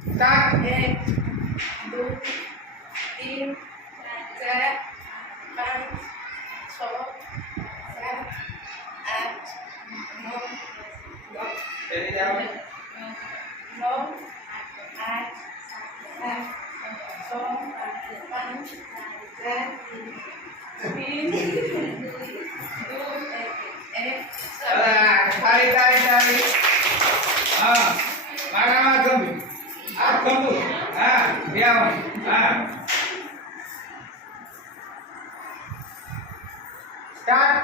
Start. 1 2 3 4 5 6 7 8 9 10 चले जाओ। 9 8 7 6 5 4 3 2 1 ताली ताली ताली। हाँ मारा मार कम आप कम तो हाँ क्या हो हाँ स्टार्ट।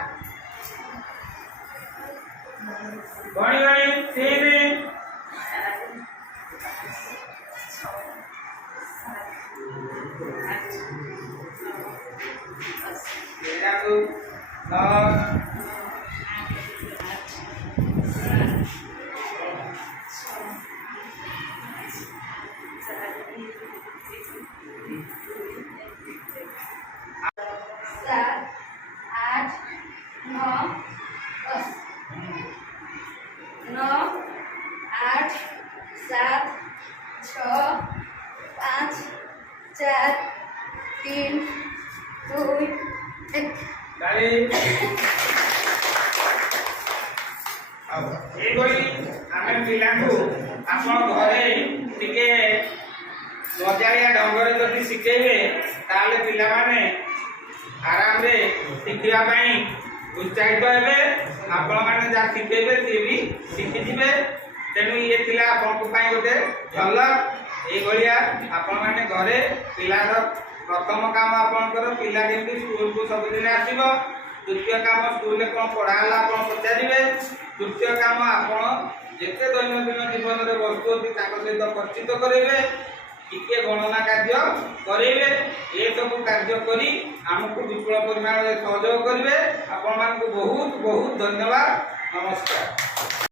बड़ी बड़ी तीन जाओ। नौ सात आठ नौ 10 9 8 7 6 5 4 3 2 1 ताली। अब आम पिला आप घरे टिके मजाया ढंग से शिखेबे ताले पिला माने आराम रे शिखापी उत्साहित हे आपण मैंने जहाँ शिखेबे सी भी शिखिजे। तेणु ये पिला आपको गोटे झलक ये आपण मैंने घरे पिलार प्रथम काम आपंकर पिला केमती स्कूल को सबुदिन आसो। द्वितीय काम स्कूल में कौन पढ़ाला आप पचारे। तृतीय काम आप जिते दैनंदिन जीवन में वस्तु अच्छी सहित परिचित करेंगे टिके गणना कार्य करेंगे। ये सब कार्य करी आमको विपुल परिमाण सहयोग करेंगे। आपण बहुत बहुत धन्यवाद। नमस्कार।